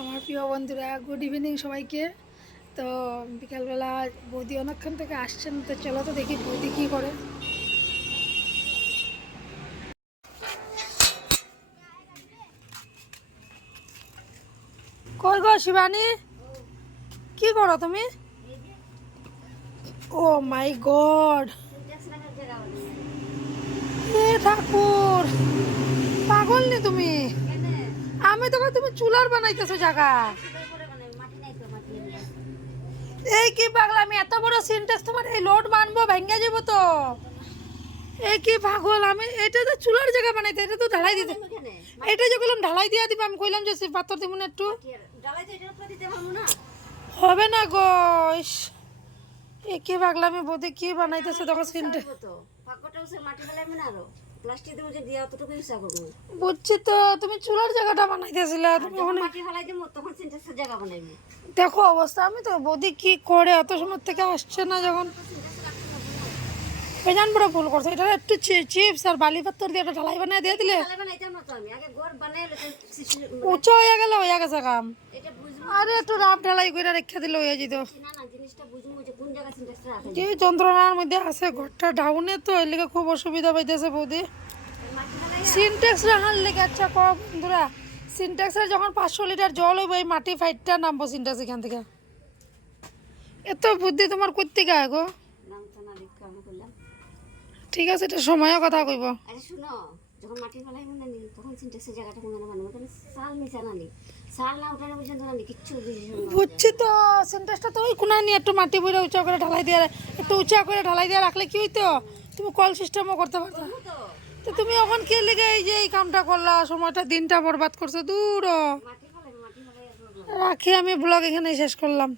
আমার প্রিয় বন্ধুরা, গুড ইভিনিং সবাইকে। তো বিকালবেলা বৌদি অনেকক্ষণ থেকে আসছেন, তো চলো তো দেখি বৌদি কী করে। কই গো শিবানী, কি করো তুমি? ও মাই গড, এ ঠাকুর, পাগল নি তুমি? আমি তো ভাই তুমি চুলার বানাইতেছো জায়গা। এই কি পাগল, আমি এত বড় সিনটেক্স তোমার এই লোড মানবো, ভেঙে যাবো তো। এই কি পাগল, আমি এটা তো চুলার জায়গা বানাইতে, এটা তো ঢালাই দিতে। এটা যে বললাম ঢালাই দিয়া দিবা, আমি কইলাম যে পাথর দিব না একটু। হবে না গো, ইস, এ কি পাগল, আমি বৌদি কি বানাইতেছে দেখো সিনটেক্স। বুঝছি তো, তুমি চুলার জায়গাটা বানাইতেছিলে, তুমি দেখো অবস্থা। আমি তো বৌদি কি করে এত সময় থেকে আসছে না যখন, বেজান বড় ভুল করছে। এটা একটু চিপস আর বালি পাথর দিয়ে একটা ঢালাই বানিয়ে দিয়ে দিলে উঁচা হয়ে গেছে কাম। আরে একটু রাফ ঢালাই করে রেখে দিলে হয়ে যেত। যে যন্ত্রণার মধ্যে আছে ঘরটা ডাউনে, তো এর লেগে খুব অসুবিধা পাইতেছে বৌদি। সিনটেক্স রাখার লেগে আচ্ছা কো বন্ধুরা, সিনটেক্সের যখন 500 লিটার জল হইব, এই মাটি ফাইটটা নামবো সিনটেক্স এখান থেকে। এত বুদ্ধি তোমার করতে গায়ে গো। ঠিক আছে, এটা সময়ও কথা কইব। আরে শুনো, যখন মাটি ফেলাই মনে নি তখন সিনটেক্সের জায়গাটা কোনো না মানে সাল মিশা না নি, সাল না উঠানো পর্যন্ত না কিচ্ছু বুঝছি তো। সিনটেক্সটা তো ওই কোনা নিয়ে একটু মাটি বইরে উঁচা করে ঢালাই দিয়ে, একটু উঁচা করে ঢালাই দিয়ে রাখলে কি হইতো, তুমি কল সিস্টেমও করতে পারতো। তো তুমি এখন কে লেগে এই যে এই কামটা করলা, সময়টা দিনটা বরবাদ করছো। দূর রাখি, আমি ব্লগ এখানে শেষ করলাম।